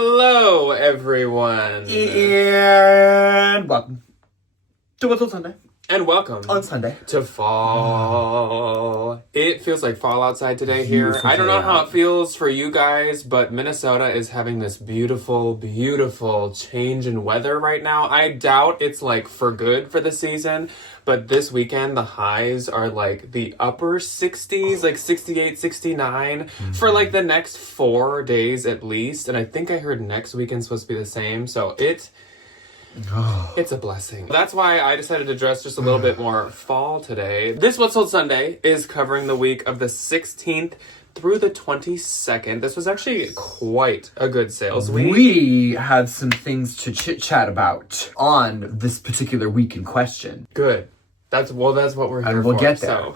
Hello, everyone. And welcome to What's on Sunday. And welcome On Sunday. to fall. It feels like fall outside today here. Beautiful I don't know day how out. it feels for you guys, but Minnesota is having this beautiful, beautiful change in weather right now. I doubt it's like for good for the season, but this weekend the highs are like the upper 60s, like 68, 69 for like the next 4 days at least. And I think I heard next weekend's supposed to be the same. So it's a blessing. That's why I decided to dress just a little bit more fall today. This What's Sold Sunday is covering the week of the 16th through the 22nd. This was actually quite a good sales week. We have some things to chit-chat about on this particular week in question. Good. That's what we're here And we'll for. get there.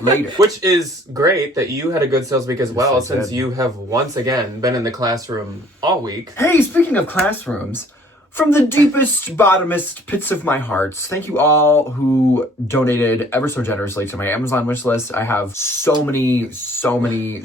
Later. Which is great that you had a good sales week as well, Yes, I since did. you have once again been in the classroom all week. Hey, speaking of classrooms, from the deepest, bottomest pits of my hearts, thank you all who donated ever so generously to my Amazon wish list. I have so many put a many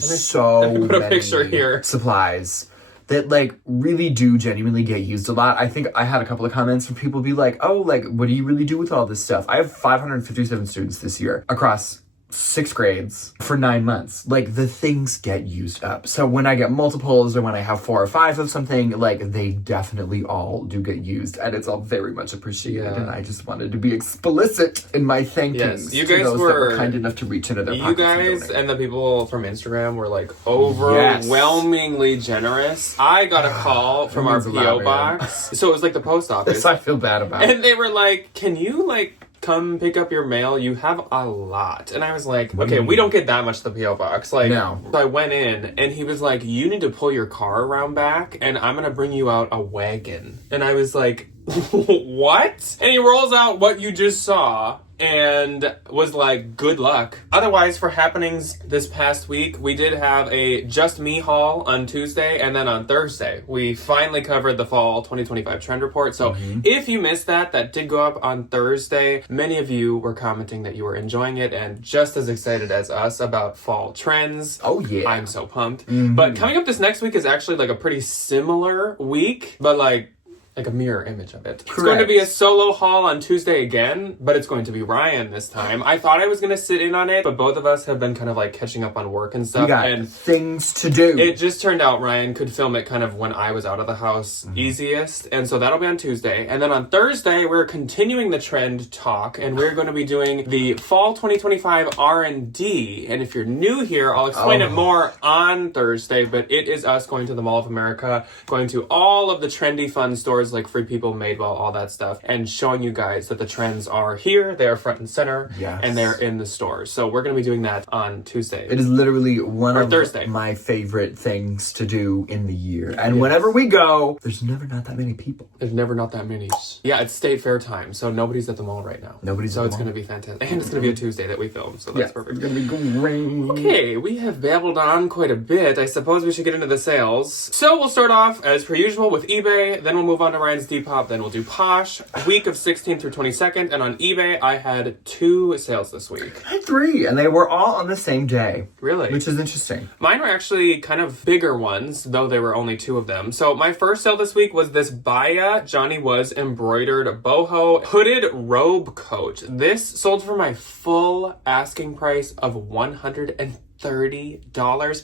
picture here. supplies that like really do genuinely get used a lot. I think I had a couple of comments from people be like, oh, like, what do you really do with all this stuff? I have 557 students this year across 6 grades for 9 months. Like, the things get used up. So when I get multiples or when I have 4 or 5 of something, like, they definitely all do get used, and it's all very much appreciated. Yeah. And I just wanted to be explicit in my thankings Yes, you to guys those that were were kind enough to reach into their You pockets guys donate. and the people from Instagram were like overwhelmingly generous. I got a call from our means a lot, PO man. box. So it was like the post office. This I feel bad about. And they were like, can you like come pick up your mail? You have a lot. And I was like, okay, we don't get that much to the PO box. Like, No. So I went in and he was like, you need to pull your car around back and I'm going to bring you out a wagon. And I was like, what? And he rolls out what you just saw and was like, good luck. Otherwise, for happenings this past week, we did have a Just Me haul on Tuesday, and then on Thursday, we finally covered the fall 2025 trend report. So if you missed that did go up on Thursday. Many of you were commenting that you were enjoying it and just as excited as us about fall trends. Oh, yeah. I'm so pumped. But coming up this next week is actually like a pretty similar week, but like a mirror image of it. It's going to be a solo haul on Tuesday again, but it's going to be Ryan this time. I thought I was going to sit in on it, but both of us have been kind of like catching up on work and stuff. We got and things to do. it just turned out Ryan could film it kind of when I was out of the house easiest. And so that'll be on Tuesday. And then on Thursday, we're continuing the trend talk and we're going to be doing the fall 2025 R&D. And if you're new here, I'll explain it more on Thursday, but it is us going to the Mall of America, going to all of the trendy fun stores like Free People, Madewell, all that stuff, and showing you guys that the trends are here, they are front and center, and they're in the stores. So we're going to be doing that on Tuesday. It is literally one of Thursday. my favorite things to do in the year. And whenever we go, there's never not that many people. There's never not that many. Yeah, it's State Fair time, so nobody's at the mall right now. Nobody's so at the it's mall. going to be fantastic. And it's going to be a Tuesday that we film, so that's perfect. It's gonna be great. Okay, we have babbled on quite a bit. I suppose we should get into the sales. So we'll start off, as per usual, with eBay, then we'll move on to Ryan's Depop, then we'll do Posh, week of 16th through 22nd, and on eBay, I had 2 sales this week. I had 3, and they were all on the same day. Really? Which is interesting. Mine were actually kind of bigger ones, though there were only 2 of them. So my first sale this week was this Baya Johnny Was embroidered boho hooded robe coat. This sold for my full asking price of $130.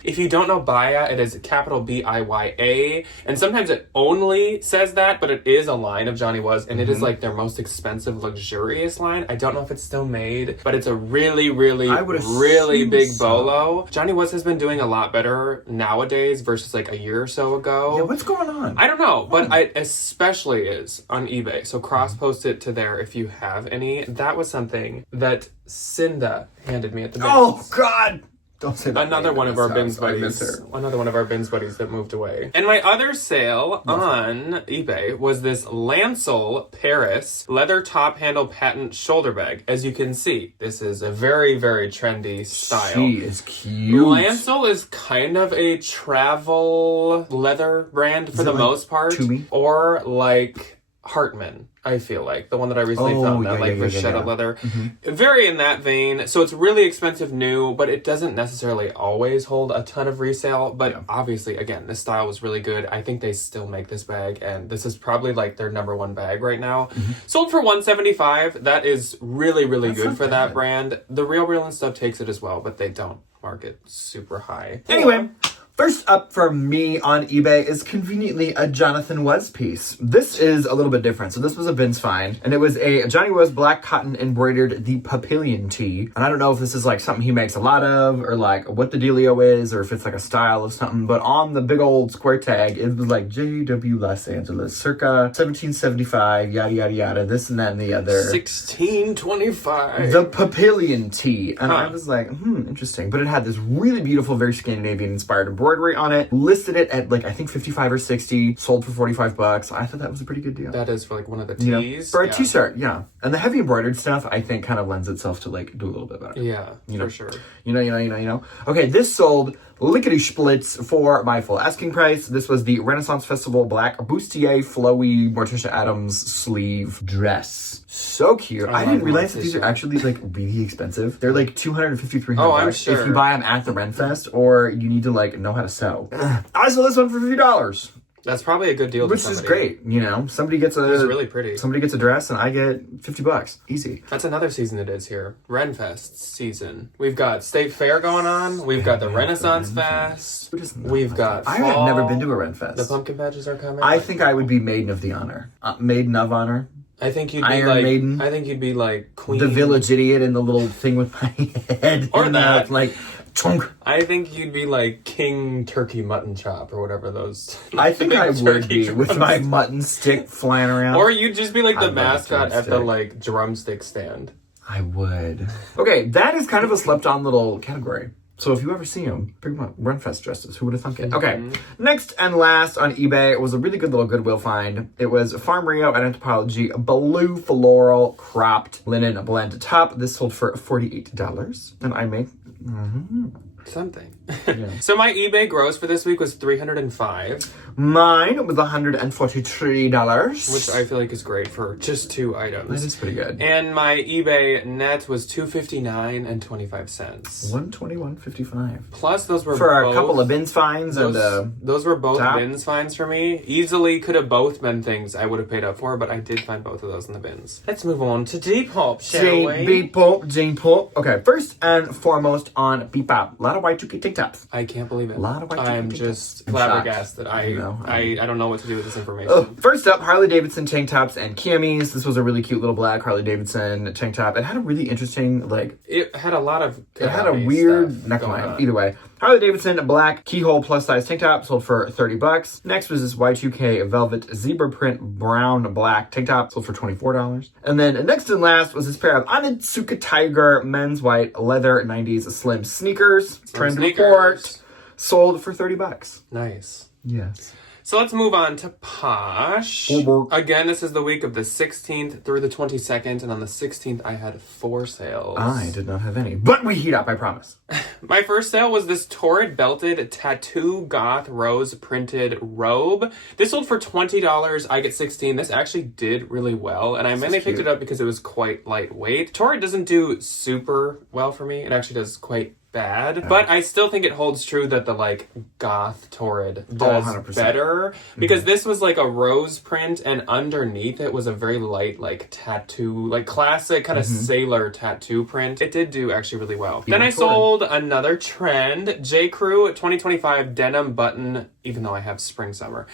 If you don't know Baya, it is capital B-I-Y-A, and sometimes it only says that, but it is a line of Johnny Was, and it is like their most expensive, luxurious line. I don't know if it's still made, but it's a really, really, really big bolo. Johnny Was has been doing a lot better nowadays versus like a year or so ago. Yeah, what's going on? I don't know, but it especially is on eBay. So cross-post it to there if you have any. That was something that Cinda handed me at the bins. Oh, God! Don't say that. Another one of our bins buddies. Another one of our bins buddies that moved away. And my other sale on eBay was this Lancel Paris leather top handle patent shoulder bag. As you can see, this is a very, very trendy style. She is cute. Lancel is kind of a travel leather brand for the most part. Tumi? Or like Hartman. I feel like. The one that I recently Oh, found, that yeah, like yeah, yeah, bruschetta yeah. leather. Very in that vein. So it's really expensive new, but it doesn't necessarily always hold a ton of resale. But obviously, again, this style was really good. I think they still make this bag, and this is probably like their number one bag right now. Sold for $175. That is really, really good for that brand. The Real and stuff takes it as well, but they don't market super high. Anyway, first up for me on eBay is conveniently a Jonathan Was piece. This is a little bit different. So this was a bins find, and it was a Johnny Was black cotton embroidered the Papillion tee. And I don't know if this is like something he makes a lot of, or like what the dealio is, or if it's like a style of something. But on the big old square tag, it was like JW Los Angeles, circa 1775, yada yada yada, this and that and the other. 1625. The Papillion tee. And I was like, interesting. But it had this really beautiful, very Scandinavian inspired embroidery on it. Listed it at like I think 55 or 60. Sold for $45. I thought that was a pretty good deal. That is for like one of the tees. For a t-shirt, yeah. And the heavy embroidered stuff, I think, kind of lends itself to like do a little bit better. Yeah, for sure. You know. Okay, this sold lickety splits for my full asking price. This was the Renaissance Festival black bustier flowy Morticia Adams sleeve dress. So cute. I didn't realize that these are actually like really expensive. They're like $250, $300 I'm sure. if you buy them at the Renfest, or you need to like know how to sew. I sold this one for $50. That's probably a good deal. Which is great, you know. Somebody gets a. It's really pretty. Somebody gets a dress, and I get $50. Easy. That's another season it is here. Renfest season. We've got State Fair going on. We've got the Renaissance Fest. We've got fall. I have never been to a Renfest. The pumpkin patches are coming. I think I would be Maiden of the Honor. Maiden of Honor. I think you'd be Iron like Maiden. I think you'd be like Queen. The Village Idiot and the little thing with my head. Or in that. The, like, chunk. I think you'd be like King Turkey Mutton Chop or whatever those. I think I would turkey be with my mutton stick flying around. Or you'd just be like the I love a mascot at the drumstick. like drumstick stand. I would. Okay, that is kind of a slept-on little category. So if you ever see them, pick them up. Renfest dresses. Who would have thunk it? Okay. Next and last on eBay was a really good little Goodwill find. It was Farm Rio and Anthropology blue floral cropped linen blend top. This sold for $48. And I make Something. So my eBay gross for this week was $305. Mine was $143. Which I feel like is great for just 2 items. That is pretty good. And my eBay net was $259 and 25 cents. $121.55. Plus those were for both, a couple of bins finds those were both top. bins finds for me. Easily could have both been things I would have paid up for, but I did find both of those in the bins. Let's move on to Depop, shall we? Depop. Okay, first and foremost on Depop. A lot of Y2K tank tops. I can't believe it. A lot of Y2K I'm tank just tops. I'm flabbergasted. I don't know what to do with this information. First up, Harley Davidson tank tops and camis. This was a really cute little black Harley Davidson tank top. It had a really interesting, it had a lot of it had a weird neckline. Either way. Harley Davidson black keyhole plus size tank top sold for $30. Next was this Y2K velvet zebra print brown black tank top sold for $24. And then next and last was this pair of Onitsuka Tiger men's white leather 90s slim sneakers. Trend report sold for $30. Nice. Yes. So let's move on to Posh. Again, this is the week of the 16th through the 22nd, and on the 16th I had 4 sales. I did not have any, but we heat up, I promise. My first sale was this torrid belted tattoo goth rose printed robe. This sold for $20. I get 16. This actually did really well, and I mainly picked it up because it was quite lightweight. Torrid doesn't do super well for me. It actually does quite bad, but I still think it holds true that the goth torrid does 100%. better, because this was like a rose print, and underneath it was a very light tattoo, classic kind of sailor tattoo print. It did do actually really well. Then I sold another trend, J. Crew 2025 denim button, even though I have spring summer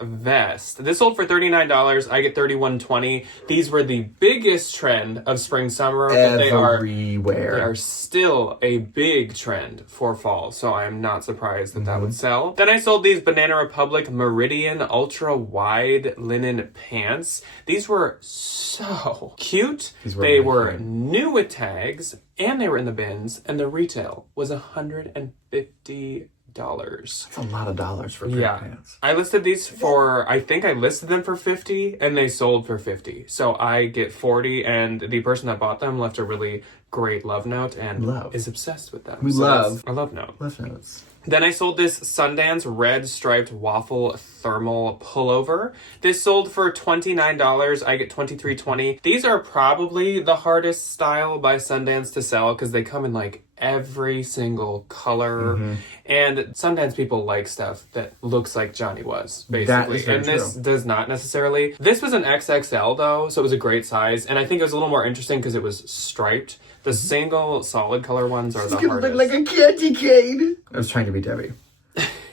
vest. This sold for $39. I get $31.20. These were the biggest trend of spring summer, but they are still a big trend for fall, so I am not surprised that that would sell. Then I sold these Banana Republic Meridian ultra wide linen pants. These were so cute. They were new with tags, and they were in the bins, and the retail was $150. That's a lot of dollars for pants. I listed these I think I listed them for $50 and they sold for $50. So I get $40, and the person that bought them left a really great love note and is obsessed with them. I love a love note. Love notes. Then I sold this Sundance red striped waffle thermal pullover. This sold for $29. I get $23.20. These are probably the hardest style by Sundance to sell because they come in like every single color. And sometimes people like stuff that looks like Johnny was, basically. And this does not necessarily. This was an XXL though, so it was a great size. And I think it was a little more interesting because it was striped. The single solid color ones are the hardest. Look like a candy cane. I was trying to be Debbie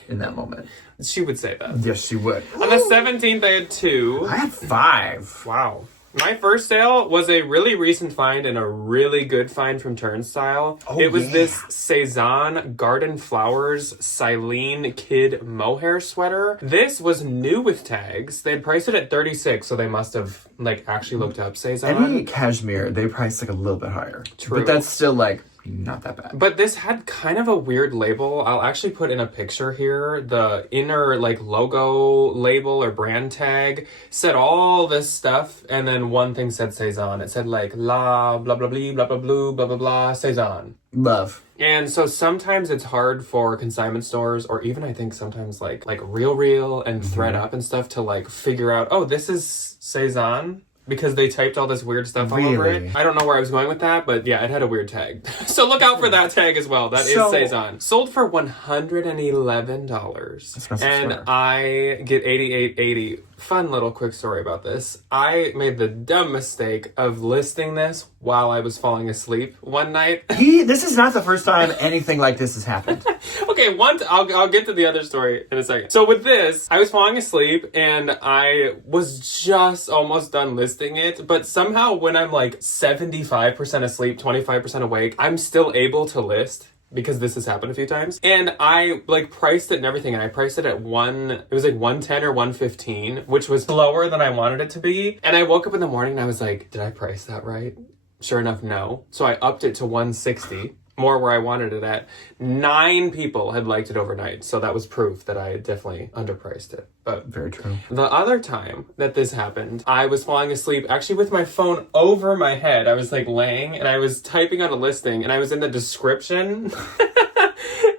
in that moment. She would say that. Yes, she would. On the 17th, I had 2. I had 5. Wow. My first sale was a really recent find and a really good find from Turnstile. It was this Cezanne Garden Flowers Silene Kid Mohair sweater. This was new with tags. They had priced it at $36, so they must have like actually looked up Cezanne. Any cashmere, they price like a little bit higher. True. But that's still like not that bad. But this had kind of a weird label. I'll actually put in a picture here. The inner like logo label or brand tag said all this stuff, and then one thing said Cezanne. It said like la blah blah blah blah blah blah blah blah blah Cezanne. Love. And so sometimes it's hard for consignment stores, or even I think sometimes like Real and ThredUp and stuff to like figure out, oh, this is Cezanne. Because they typed all this weird stuff all over it. I don't know where I was going with that, but yeah, it had a weird tag. So look out for that tag as well. That is Cezanne. Sold for $111. And I get $88.80. Fun little quick story about this. I made the dumb mistake of listing this while I was falling asleep one night. This is not the first time anything like this has happened. Okay, I'll get to the other story in a second. So with this, I was falling asleep and I was just almost done listing it, but somehow when I'm like 75% asleep, 25% awake, I'm still able to list. Because this has happened a few times. And I like priced it and everything, and I priced it at it was like 110 or 115, which was lower than I wanted it to be. And I woke up in the morning and I was like, did I price that right? Sure enough, no. So I upped it to 160, more where I wanted it at. 9 people had liked it overnight, so that was proof that I definitely underpriced it. But very true. The other time that this happened, I was falling asleep actually with my phone over my head. I was like laying and I was typing out a listing and I was in the description.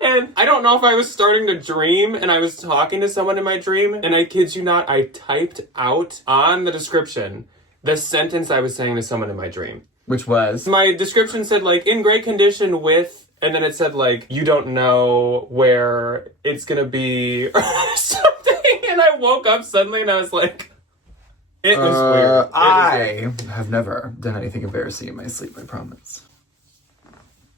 And I don't know if I was starting to dream and I was talking to someone in my dream, and I kid you not, I typed out on the description the sentence I was saying to someone in my dream. Which was? My description said like, in great condition with, and then it said like, you don't know where it's gonna be or something. And I woke up suddenly and I was like, it was weird. I have never done anything embarrassing in my sleep, I promise.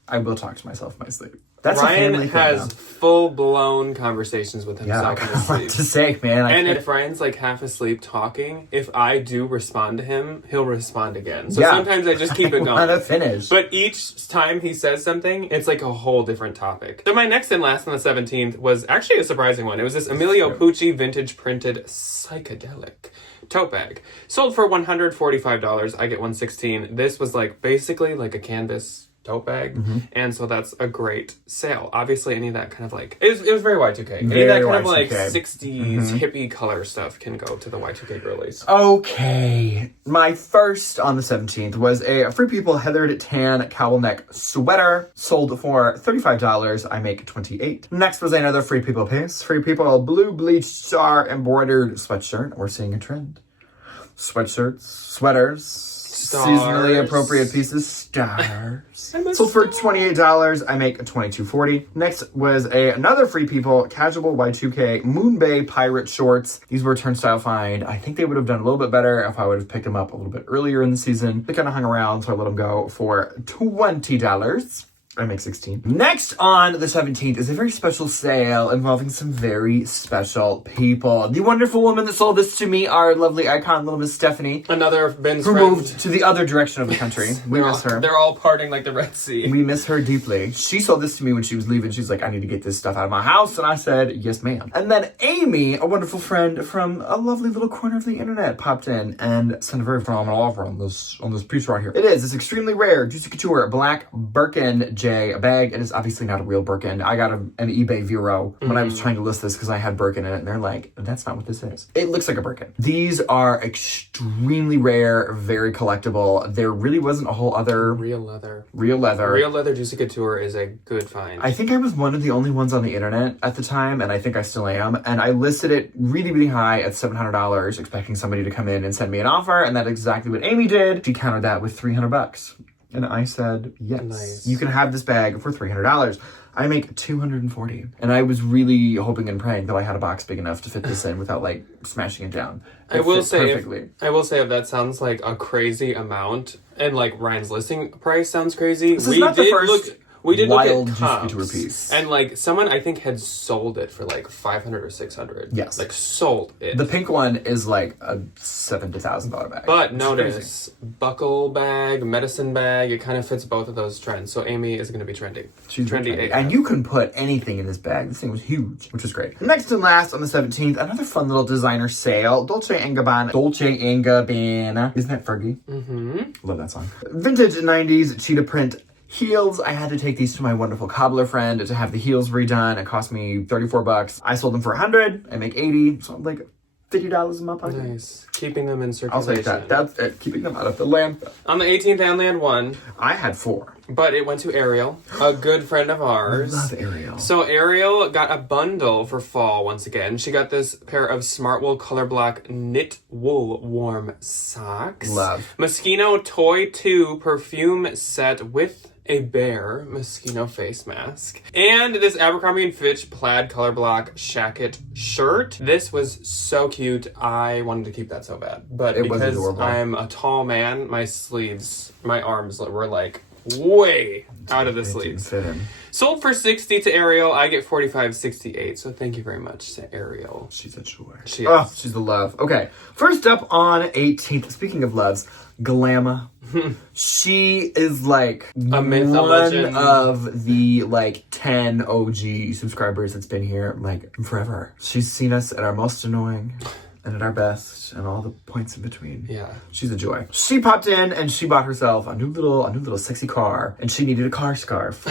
I will talk to myself in my sleep. That's Ryan a family has thing, full-blown conversations with himself in his sleep. What to say, man. And if Ryan's like half asleep talking, if I do respond to him, he'll respond again. So sometimes I just keep it going. I want to finish. But each time he says something, it's like a whole different topic. So my next and last on the 17th was actually a surprising one. It was this Emilio Pucci vintage printed psychedelic tote bag. Sold for $145. I get $116. This was like basically like a canvas tote bag, and so that's a great sale. Obviously, any of that kind of like it was very Y2K. Any of that kind of like 60s hippie color stuff can go to the Y2K girlies. Okay, my first on the 17th was a Free People heathered tan cowl neck sweater, sold for $35. I make $28. Next was another Free People piece. Free People blue bleached star embroidered sweatshirt. We're seeing a trend. Sweatshirts, sweaters. Stars. Seasonally appropriate pieces. Stars. Sold for $28. I make $22.40. Next was another Free People casual Y2K Moon Bay pirate shorts. These were a Turnstile find. I think they would have done a little bit better if I would have picked them up a little bit earlier in the season. They kind of hung around, so I let them go for $20. I make $16. Next on the 17th is a very special sale involving some very special people. The wonderful woman that sold this to me, our lovely icon, little Miss Stephanie. Another Ben's who friend. moved to the other direction of the country. We miss her. They're all parting like the Red Sea. We miss her deeply. She sold this to me when she was leaving. She's like, I need to get this stuff out of my house. And I said, yes, ma'am. And then Amy, a wonderful friend from a lovely little corner of the internet, popped in and sent a very phenomenal offer on this piece right here. It is. It's extremely rare. Juicy Couture Black Birkin J a bag. It is obviously not a real Birkin. I got an eBay Vero when I was trying to list this because I had Birkin in it, and they're like, that's not what this is. It looks like a Birkin. These are extremely rare, very collectible. There really wasn't a whole other... Real leather. Real leather. Real leather Juicy Couture is a good find. I think I was one of the only ones on the internet at the time, and I think I still am, and I listed it really, really high at $700, expecting somebody to come in and send me an offer, and that's exactly what Amy did. She countered that with $300. And I said, yes, nice. You can have this bag for $300. I make $240. And I was really hoping and praying that I had a box big enough to fit this in without like smashing it down. I will say if that sounds like a crazy amount, and like Ryan's listing price sounds crazy. This is not the first we did wild look at Juicy Couture comps, piece. and like someone I think had sold it for like $500 or $600. Yes, like sold it. The pink one is like a $70,000 bag. But notice buckle bag, medicine bag. It kind of fits both of those trends. So Amy is going to be trendy. She's trendy, AF. And you can put anything in this bag. This thing was huge, which was great. Next and last on the 17th, another fun little designer sale. Dolce & Gabbana. Isn't that Fergie? Mm-hmm. Love that song. Vintage 90s cheetah print heels. I had to take these to my wonderful cobbler friend to have the heels redone. It cost me $34. I sold them for $100. I make $80. So I'm like $50 in my pocket. Nice. Keeping them in circulation. I'll take that. That's it. Keeping them out of the lamp. On the 18th, I only had one. I had 4. But it went to Ariel, a good friend of ours. I love Ariel. So Ariel got a bundle for fall once again. She got this pair of Smart Wool Color Block Knit Wool Warm Socks. Love. Moschino Toy 2 perfume set with a bear Moschino face mask. And this Abercrombie & Fitch plaid color block shacket shirt. This was so cute. I wanted to keep that so bad. But it because I'm a tall man, my arms were like way out of the sleeves. Sold for $60 to Ariel. I get $45.68. So thank you very much to Ariel. She's a joy. She is. Oh, she's the love. Okay. First up on 18th, speaking of loves, Glamour. She is like a myth, a one legend. of the like 10 OG subscribers that's been here like forever. She's seen us at our most annoying and at our best and all the points in between. Yeah. She's a joy. She popped in and she bought herself a new little sexy car, and she needed a car scarf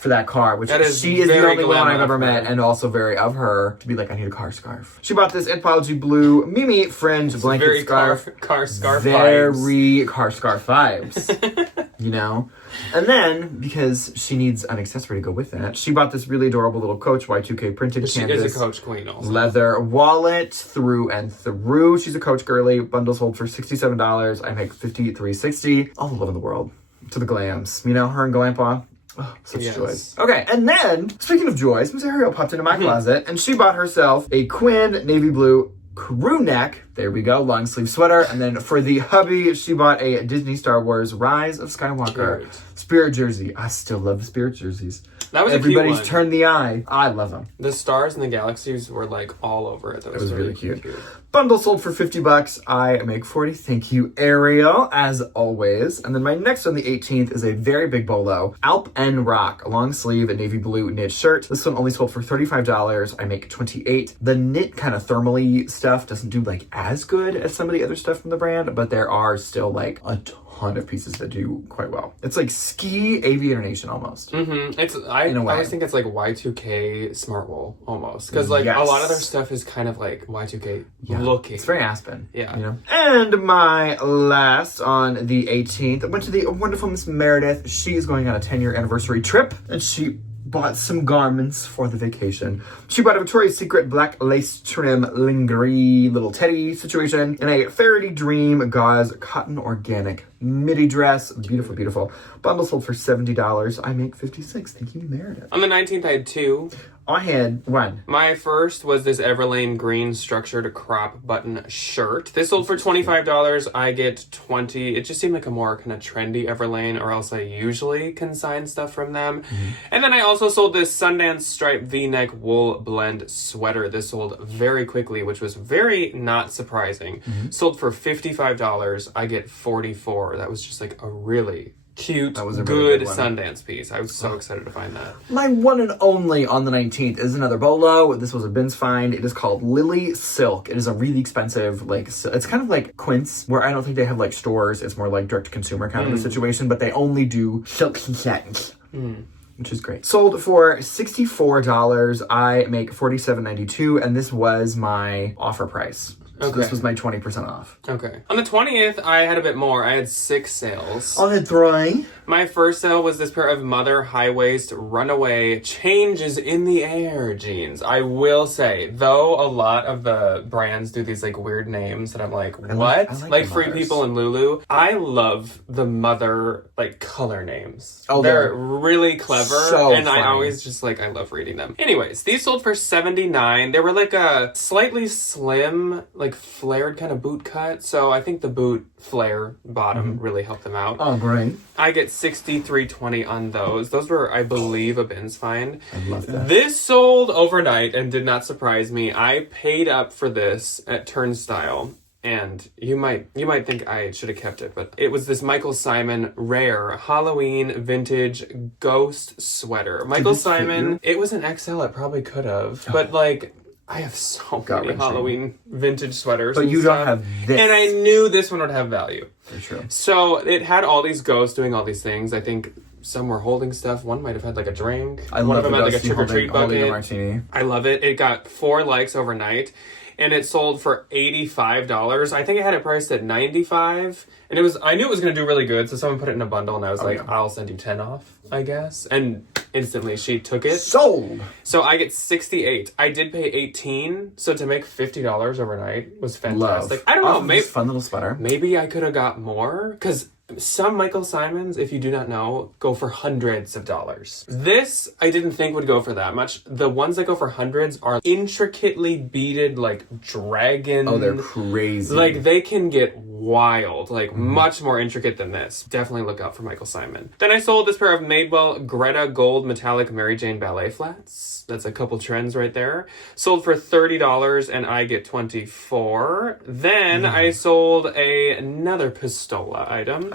for that car, which she is the only one I've ever met, and also very of her to be like, I need a car scarf. She bought this Anthropologie Blue Mimi fringe blanket very scarf. Car scarf very vibes. Car scarf vibes. You know? And then, because she needs an accessory to go with that, she bought this really adorable little Coach Y2K printed canvas. She is a Coach queen also. Leather wallet through and through. She's a Coach girly. Bundle sold for $67. I make $53.60. All the love in the world to the glams. You know, her and Glampa. Oh, such joys. Okay, and then, speaking of joys, Miss Ariel popped into my closet, and she bought herself a Quinn navy blue crew neck, there we go, long sleeve sweater, and then for the hubby, she bought a Disney Star Wars Rise of Skywalker Spirit jersey. I still love the Spirit jerseys. That was Everybody's a cute one. turned the eye. I love them. The stars and the galaxies were like all over it. That was really cute. Bundle sold for $50. I make $40. Thank you, Ariel, as always. And then my next on the 18th is a very big bolo. Alp N Rock, a long sleeve navy blue knit shirt. This one only sold for $35. I make $28. The knit kind of thermally stuff doesn't do like as good as some of the other stuff from the brand, but there are still like a ton of pieces that do quite well. It's like ski Aviator Nation almost. Mm-hmm. I always think it's like Y2K Smart Wool almost, because like a lot of their stuff is kind of like Y2K looking. It's very Aspen. Yeah. You know? And my last on the 18th, I went to the wonderful Miss Meredith. She is going on a 10-year anniversary trip, and she bought some garments for the vacation. She bought a Victoria's Secret black lace trim lingerie little teddy situation and a Faraday Dream gauze cotton organic midi dress. Beautiful, beautiful. Bundle sold for $70. I make $56. Thank you, Meredith. On the 19th, I had 2. I had 1. My first was this Everlane green structured crop button shirt. This sold for $25. I get $20. It just seemed like a more kind of trendy Everlane, or else I usually consign stuff from them. And then I also sold this Sundance stripe V-neck wool blend sweater. This sold very quickly, which was very not surprising. Sold for $55. I get $44. That was just like a really cute, good Sundance piece. I was so excited to find that. My one and only on the 19th is another bolo. This was a Bins find. It is called Lily Silk. It is a really expensive, like, it's kind of like Quince, where I don't think they have like stores. It's more like direct to consumer kind of a situation, but they only do silks and satins. which is great. Sold for $64. I make $47.92, and this was my offer price. So this was my 20% off. Okay. On the 20th, I had a bit more. I had 6 sales. On the 3. My first sale was this pair of Mother High Waist Runaway Changes in the Air jeans. I will say, though a lot of the brands do these like weird names that I'm like, what? I like the Free Mothers. People and Lulu. I love the Mother like color names. Oh, they're really clever. so and I funny. always just like, I love reading them. Anyways, these sold for $79. They were like a slightly slim, like flared kind of boot cut. So I think the boot flare bottom really helped them out. Oh, great. I get $63.20 on those. Those were, I believe, a bins find. I love that. This sold overnight and did not surprise me. I paid up for this at Turnstile. And you might think I should have kept it, but it was this Michael Simon rare Halloween vintage ghost sweater. Michael this fit Simon, you? it was an XL, it probably could have, but like, I have so many Gut-wrenching. Halloween vintage sweaters. But and you stuff, don't have this. and I knew this one would have value. Very true. So it had all these ghosts doing all these things. I think some were holding stuff. One might have had like a drink. I One love of them the had like a Dusty trick-or-treat holding a bucket. martini. I love it. It got 4 likes overnight. And it sold for $85. I think it had it priced at $95. And it was, I knew it was going to do really good. So someone put it in a bundle and I was like, yeah. I'll send you 10 off, I guess. And instantly she took it. Sold. So I get 68. I did pay 18. So to make $50 overnight was fantastic. Love. I don't know. Off of this fun little sweater. Maybe I could have got more because some Michael Simons, if you do not know, go for hundreds of dollars. This I didn't think would go for that much. The ones that go for hundreds are intricately beaded like dragon. Oh, they're crazy. Like they can get wild, like much more intricate than this. Definitely look out for Michael Simon. Then I sold this pair of Madewell Greta Gold Metallic Mary Jane Ballet flats. That's a couple trends right there. Sold for $30 and I get 24. Then I sold another Pistola item.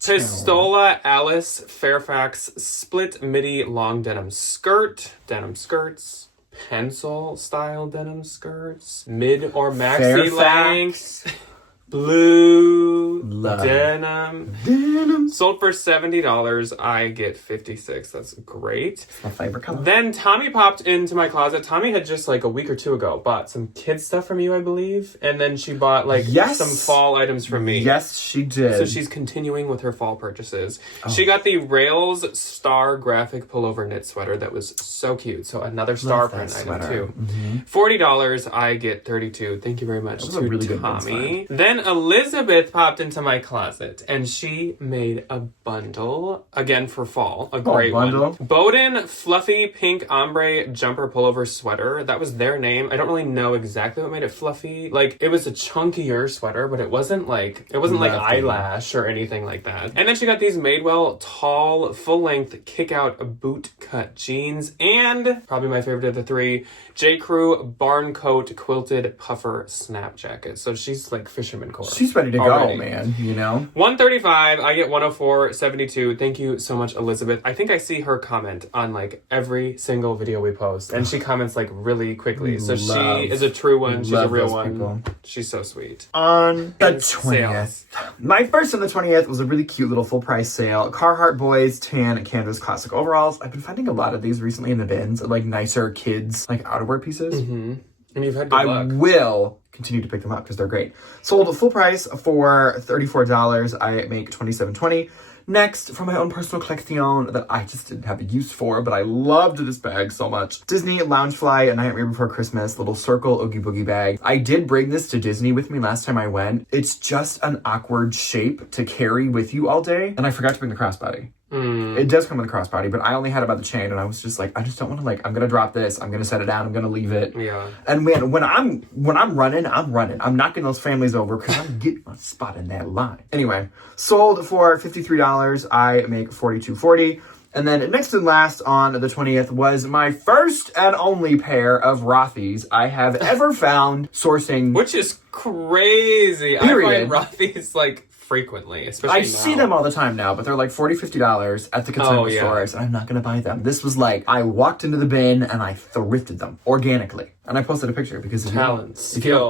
Pistola Alice Fairfax split midi long denim skirts, pencil style denim skirts, mid or maxi length, blue Love. denim. Sold for $70. I get 56. That's great. My favorite color. Then Tommy popped into my closet. Tommy had just like a week or two ago bought some kids stuff from you, I believe. And then she bought like Yes. some fall items from me. Yes, she did. So she's continuing with her fall purchases. She got the Rails Star graphic pullover knit sweater that was so cute. So another star Love that print item sweater. too. $40. I get 32. Thank you very much That was to a really good Tommy. Then Elizabeth popped into my closet and she made a bundle again for fall. A great bundle? one. Bowden Fluffy Pink Ombre Jumper Pullover Sweater. That was their name. I don't really know exactly what made it fluffy. Like it was a chunkier sweater, but it wasn't like Fluffy. eyelash or anything like that. And then she got these Madewell tall, full-length kick-out boot cut jeans and probably my favorite of the three, J. Crew Barn Coat Quilted Puffer Snap Jacket. So she's like fisherman core. She's ready to already. go, man. You know? $135, I get $104.72. Thank you so much, Elizabeth. I think I see her comment on like every single video we post, and she comments like really quickly. So Love. she is a true one. She's a Love real those one. people. She's so sweet. On the And 20th. sales. My first on the 20th was a really cute little full price sale. Carhartt Boys Tan Canvas Classic Overalls. I've been finding a lot of these recently in the bins, like nicer kids, like outerwear pieces. And you've had good I luck. will continue to pick them up because they're great. Sold at full price for $34. I make $27.20. Next, for my own personal collection that I just didn't have a use for, but I loved this bag so much. Disney Loungefly A Nightmare Before Christmas little circle Oogie Boogie bag. I did bring this to Disney with me last time I went. It's just an awkward shape to carry with you all day, and I forgot to bring the crossbody. It does come with a crossbody, but I only had it by the chain, and I was just like, I just don't want to I'm gonna drop this, I'm gonna set it down, I'm gonna leave it. Yeah. And man, when I'm running, I'm running. I'm knocking those families over because I'm getting my spot in that line. Anyway, sold for $53. I make $42.40. And then next and last on the 20th was my first and only pair of Rothy's I have ever found sourcing. Which is crazy. Period. I find Rothy's like frequently, especially I now. see them all the time now, but they're like $40, $50 at the consignment stores, and I'm not gonna buy them. This was like, I walked into the bin and I thrifted them organically. And I posted a picture because if you don't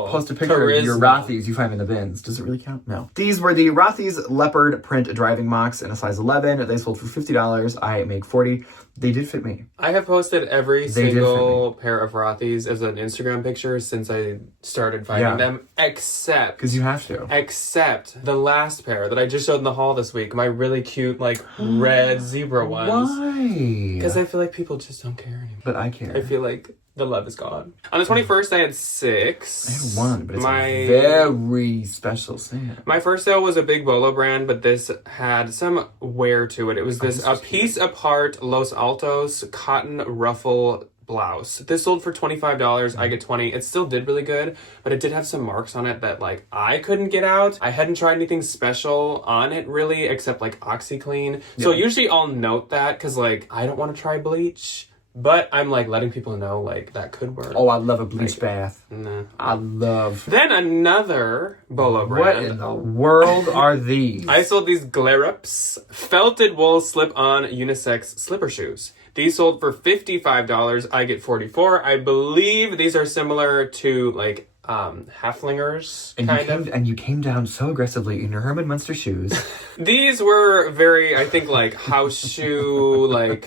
post a picture of your Rothy's you find in the bins, does it really count? No. These were the Rothy's leopard print driving mocks in a size 11. They sold for $50. I make $40. They did fit me. I have posted every single pair of Rothy's as an Instagram picture since I started finding them, except... Because you have to. Except the last pair that I just showed in the haul this week. My really cute, like, red zebra ones. Why? Because I feel like people just don't care anymore. But I care. I feel like the love is gone. On the 21st, I had 6. I had 1, but it's a very special set. My first sale was a big Bolo brand, but this had some wear to it. It was this a piece apart Los Altos cotton ruffle blouse. This sold for $25. I get $20. It still did really good, but it did have some marks on it that like I couldn't get out. I hadn't tried anything special on it really, except like OxyClean. So usually I'll note that because like I don't want to try bleach. But I'm, like, letting people know, like, that could work. Oh, I love a bleach bath. Nah. I love... Then another Bolo brand. What in the world are these? I sold these Glare-Ups felted wool slip-on unisex slipper shoes. These sold for $55. I get $44. I believe these are similar to, like, Halflingers, and you came down so aggressively in your Herman Munster shoes. These were very, I think, like, house shoe, like,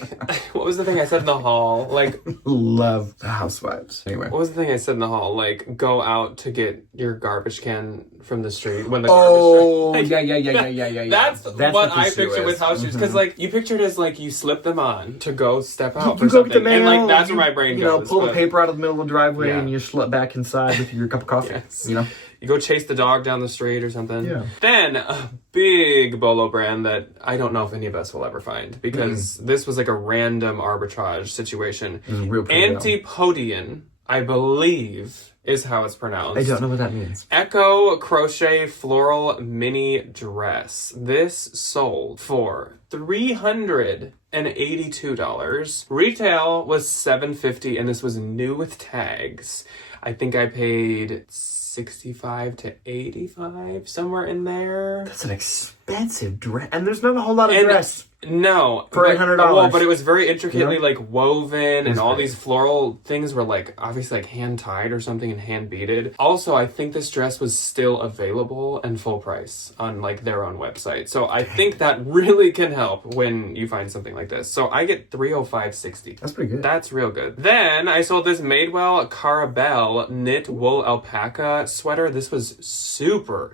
what was the thing I said in the hall? Like, love the housewives. Anyway. What was the thing I said in the hall? Like, go out to get your garbage can from the street when the garbage truck... yeah. That's what I picture with house shoes. Because, like, you picture it as, like, you slip them on to go step out you for go something. Get the mail, and, like, that's where my brain goes. Pull the paper out of the middle of the driveway and you slip back inside with your cup of coffee. You know? You go chase the dog down the street or something. Yeah. Then, a big Bolo brand that I don't know if any of us will ever find. Because this was, like, a random arbitrage situation. Antipodian, I believe... is how it's pronounced. I don't know what that means. Echo Crochet Floral Mini Dress. This sold for $382. Retail was $750, and this was new with tags. I think I paid $65 to $85, somewhere in there. That's an expensive dress, and there's not a whole lot of dress. No, for $800. Well, but it was very intricately like woven, and all these floral things were like obviously like hand tied or something and hand beaded. Also, I think this dress was still available and full price on like their own website. So I think that really can help when you find something like this. So I get $305.60. That's pretty good. That's real good. Then I sold this Madewell Carabelle knit wool alpaca sweater. This was super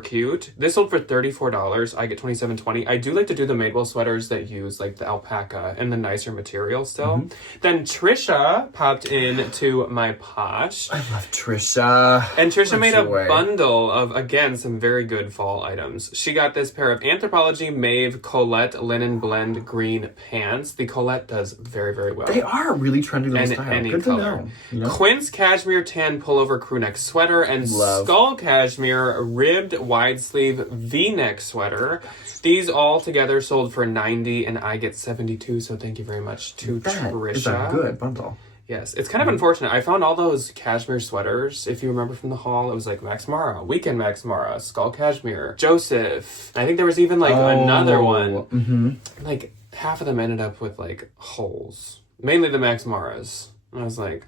cute. This sold for $34. I get $27.20. I do like to do the Madewell sweaters that use like the alpaca and the nicer material still. Then Trisha popped in to my Posh. I love Trisha. And Trisha made a bundle of, again, some very good fall items. She got this pair of Anthropologie Mauve Colette Linen Blend Green pants. The Colette does very well. They are really trendy little style. Any good color. To know. You know? Quince Cashmere Tan Pullover Crewneck Sweater and Skull Cashmere Ribbed Wide Sleeve V-Neck Sweater. These all together sold for $90 and I get $72, so thank you very much to Trisha. That is a good bundle. Yes, it's kind of unfortunate. I found all those cashmere sweaters, if you remember from the haul. It was like Max Mara, Weekend Max Mara, Skull Cashmere, Joseph. I think there was even like another one. Like half of them ended up with like holes. Mainly the Max Maras. And I was like,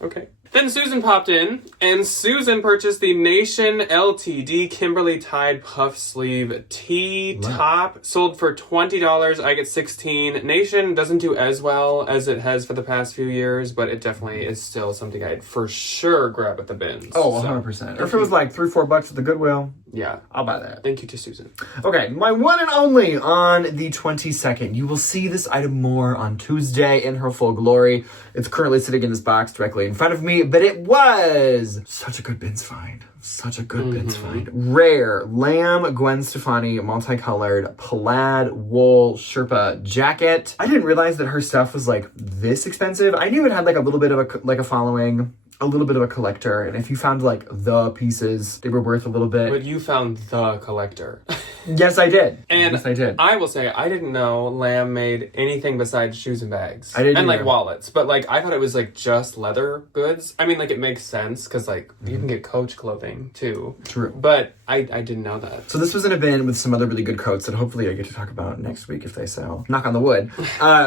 okay. Then Susan popped in, and Susan purchased the Nation LTD Kimberly Tide Puff Sleeve Tee Top. Sold for $20. I get $16. Nation doesn't do as well as it has for the past few years, but it definitely is still something I'd for sure grab at the bins. Oh, 100%. Or if it was like $3-4 at the Goodwill, yeah, I'll buy that. Thank you to Susan. Okay, my one and only on the 22nd. You will see this item more on Tuesday in her full glory. It's currently sitting in this box directly in front of me, but it was such a good bins find. Such a good bins find. Rare Lamb Gwen Stefani multicolored plaid wool Sherpa jacket. I didn't realize that her stuff was like this expensive. I knew it had like a little bit of a following, a little bit of a collector, and if you found like the pieces, they were worth a little bit. But you found the collector. Yes, I did. And yes, I did. I will say, I didn't know Lamb made anything besides shoes and bags. I didn't And, like, either. wallets. But, like, I thought it was, like, just leather goods. I mean, like, it makes sense because, like, you can get Coach clothing, too. True. But I didn't know that. So this was in a bin with some other really good coats that hopefully I get to talk about next week if they sell. Knock on the wood.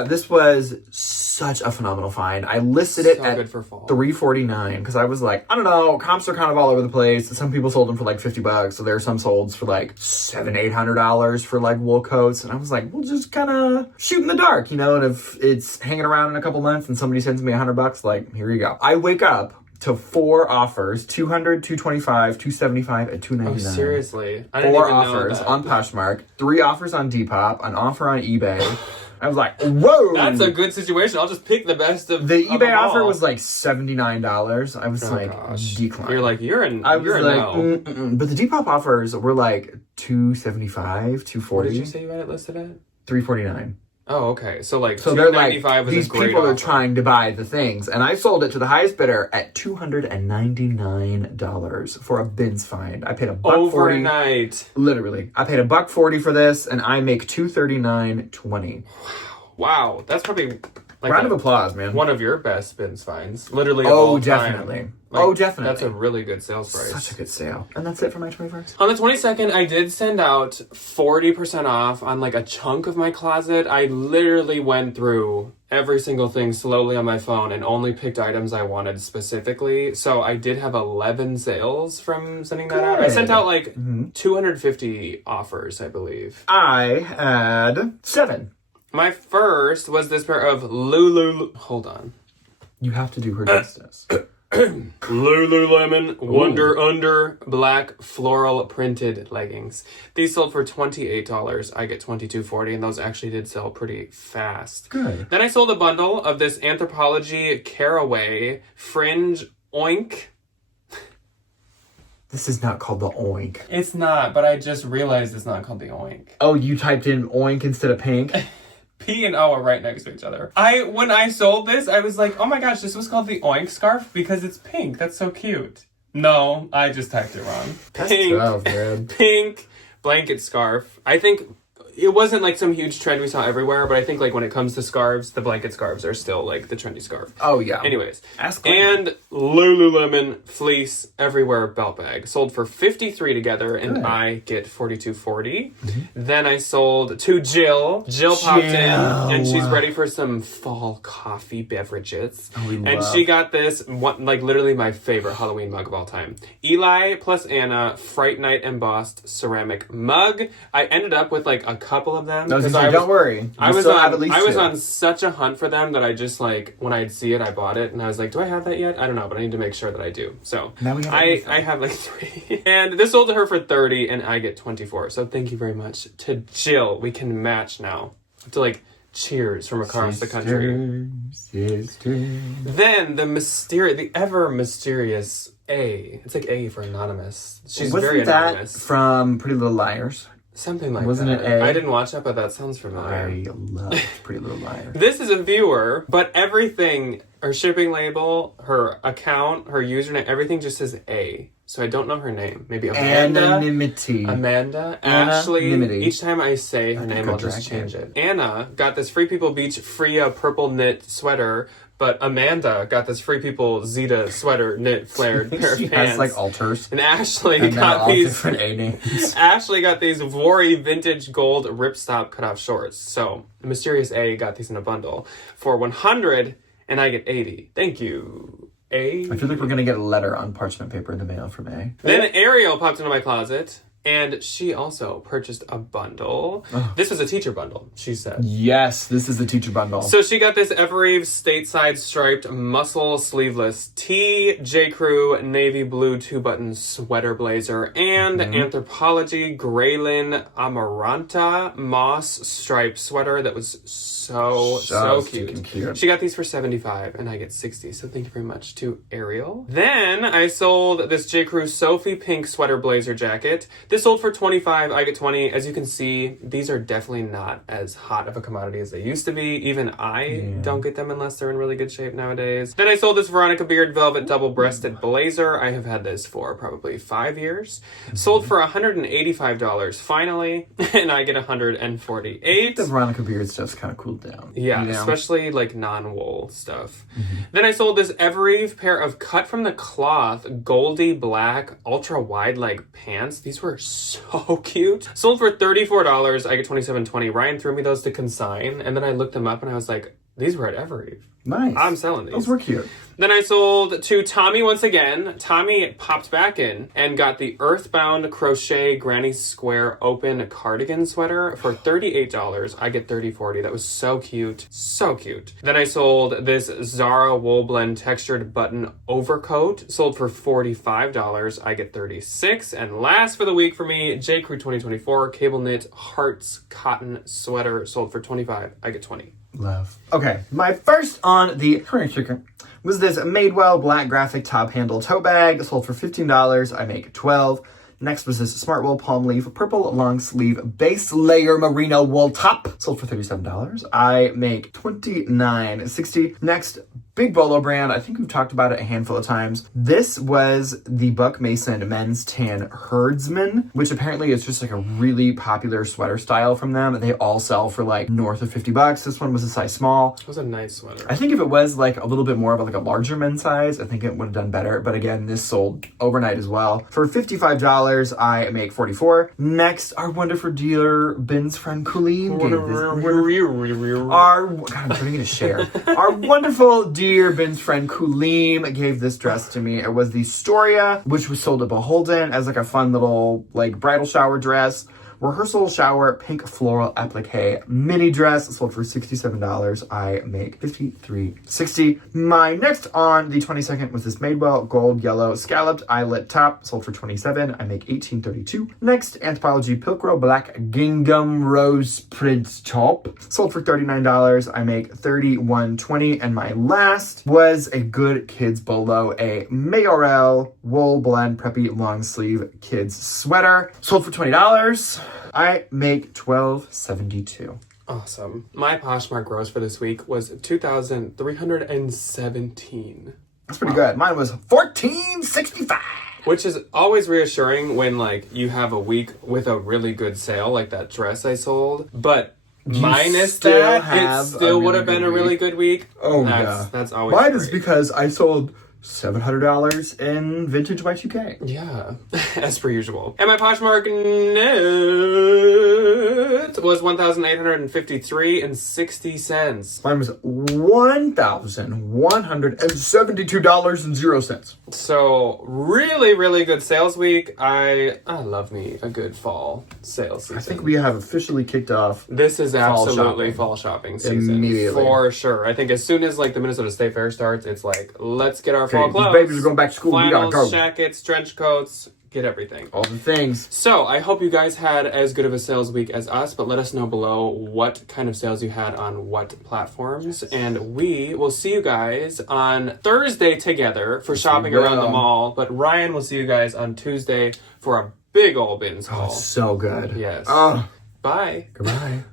This was such a phenomenal find. I listed it at good for fall. $349 because I was like, I don't know, comps are kind of all over the place. Some people sold them for like $50, so there are some solds for like $700-800 for like wool coats, and I was like, we'll just kind of shoot in the dark, you know. And if it's hanging around in a couple months and somebody sends me $100, like, here you go. I wake up to 4 offers: $200, $225, $275, and $299. Oh, seriously? I didn't 4 even offers know that. on Poshmark, 3 offers on Depop, an offer on eBay. I was like, whoa! That's a good situation. I'll just pick the best of The of eBay them offer all. was like $79. I was like, gosh. decline. You're like, you're in. I was you're in like, no. But the Depop offers were like $275, $240. What did you say you had it listed at? $349. Oh, okay. So like, So they're like, $295 was these a great people are offer. trying to buy the things, and I sold it to the highest bidder at $299 for a bins find. I paid $1.40. Overnight. Literally, I paid $1.40 for this, and I make $239.20. Wow, that's probably like Round of applause, man. one of your best spins finds. Literally. Of Oh, all time. definitely. Like, Oh, definitely. That's a really good sales price. Such a good sale. And that's it for my 21st. On the 22nd, I did send out 40% off on like a chunk of my closet. I literally went through every single thing slowly on my phone and only picked items I wanted specifically. So I did have 11 sales from sending that out. I Good. sent out like 250 offers, I believe. I had 7. My first was this pair of Hold on. You have to do her justice. Lululemon Wonder Under black floral printed leggings. These sold for $28. I get $22.40, and those actually did sell pretty fast. Good. Then I sold a bundle of this Anthropologie Caraway Fringe Oink. This is not called the Oink. It's not, but I just realized it's not called the Oink. Oh, you typed in Oink instead of Pink? P and O are right next to each other. When I sold this, I was like, oh my gosh, this was called the Oink scarf because it's pink. That's so cute. No, I just typed it wrong. Pink, tough, man. pink blanket scarf. I think it wasn't like some huge trend we saw everywhere, but I think like when it comes to scarves, the blanket scarves are still like the trendy scarf. Oh, yeah. Anyways, Ask Glenn. and Lululemon fleece everywhere belt bag sold for $53 together, and Good. I get $42.40. Then I sold to Jill. Jill popped in, and she's ready for some fall coffee beverages. we And love. she got this one, like literally my favorite Halloween mug of all time. Eli plus Anna Fright Night embossed ceramic mug. I ended up with like a couple of them. I was 'cause gonna say, don't worry. I You was still have at least I was 2. on such a hunt for them that I just like when I'd see it, I bought it, and I was like, do I have that yet? I don't know, but I need to make sure that I do. So Now we have I everything. have like 3, and this sold to her for $30, and I get $24. So thank you very much to Jill. We can match now. To like cheers from across the country. Sisters. Then the ever mysterious A. It's like A for anonymous. She's Wasn't very that anonymous. from Pretty Little Liars? Something like Wasn't that. it A? I didn't watch that, but that sounds familiar. I love Pretty Little Liars. This is a viewer, but everything, her shipping label, her account, her username, everything just says A. So I don't know her name. Maybe Amanda. Anonymity. Amanda. Anonymity. Ashley. Each time I say her name, could I'll just drag change it. Anna got this Free People Beach Freya purple knit sweater, but Amanda got this Free People Zeta sweater knit flared pair She of pants. has like altars. And Ashley And they're got all these. different A names. Ashley got these Vori vintage gold ripstop cutoff shorts. So Mysterious A got these in a bundle for $100, and I get $80. Thank you, A. I feel like we're gonna get a letter on parchment paper in the mail from A. Then Ariel popped into my closet, and she also purchased a bundle. This was a teacher bundle, she said. Yes, this is the teacher bundle. So she got this Evereve stateside striped muscle sleeveless tee, J. Crew navy blue 2-button sweater blazer, and Anthropologie Graylin Amaranta moss striped sweater that was so stinking cute. cute. She got these for $75, and I get $60. So thank you very much to Ariel. Then I sold this J. Crew Sophie pink sweater blazer jacket. This sold for $25, I get $20. As you can see, these are definitely not as hot of a commodity as they used to be. Even I don't get them unless they're in really good shape nowadays. Then I sold this Veronica Beard Velvet double-breasted blazer. I have had this for probably 5 years. Sold for $185 finally, and I get $148. The Veronica Beard stuff's kind of cooled down. Yeah, especially like non-wool stuff. Then I sold this Evereve pair of cut from the cloth Goldie black ultra wide leg pants. These were so cute. Sold for $34. I get $27.20. Ryan threw me those to consign, and then I looked them up and I was like, these were at Evereve. Nice. I'm selling these. Those were cute. Then I sold to Tommy once again. Tommy popped back in and got the Earthbound Crochet Granny Square Open Cardigan Sweater for $38. I get $30.40. That was so cute. So cute. Then I sold this Zara Wool Blend Textured Button Overcoat. Sold for $45. I get $36. And last for the week for me, J. Crew 2024 Cable Knit Hearts Cotton Sweater. Sold for $25. I get $20. Love. Okay, my first on the current chicken was this Madewell black graphic top handle tote bag. Sold for $15. I make $12. Next was this Smartwool palm leaf purple long sleeve base layer merino wool top. Sold for $37. I make $29.60. Next, Big Bolo brand. I think we've talked about it a handful of times. This was the Buck Mason men's tan herdsman, which apparently is just like a really popular sweater style from them. They all sell for like north of $50. This one was a size small. It was a nice sweater. I think if it was like a little bit more of like a larger men's size, I think it would have done better. But again, this sold overnight as well. For $55, I make $44. Next, our wonderful dear Ben's friend Colleen gave this. God, I'm turning into Cher. Our wonderful dear Ben's friend Kulim gave this dress to me. It was the Storia, which was sold at Beholden as like a fun little like bridal shower dress. Rehearsal shower pink floral applique mini dress sold for $67. I make $53.60. My next on the 22nd was this Madewell gold yellow scalloped eyelet top sold for $27. I make $18.32. Next, Anthropologie Pilcrow black gingham rose prince top sold for $39. I make $31.20. And my last was a good kids bolo, a Mayorel wool blend preppy long sleeve kids sweater sold for $20. I make $12.72. Awesome. My Poshmark gross for this week was $2,317. That's pretty good. Mine was $14.65. Which is always reassuring when like you have a week with a really good sale, like that dress I sold. But minus that, it still would have been a really good week. Oh, yeah. That's always Mine great. is because I sold $700 in vintage Y2K. Yeah, as per usual. And my Poshmark net was $1,853.60. Mine was $1,172.00. So really, really good sales week. I love me a good fall sales season. I think we have officially kicked off. This is absolutely fall shopping season. Immediately. For sure. I think as soon as like the Minnesota State Fair starts, it's like, let's get our fall These clothes. babies are going back to school. Flannels, We gotta go. jackets, trench coats, get everything. All the things. So I hope you guys had as good of a sales week as us, but let us know below what kind of sales you had on what platforms. And we will see you guys on Thursday together for shopping around the mall. But Ryan will see you guys on Tuesday for a big old bins haul. So good. Yes. Oh. Bye. Goodbye.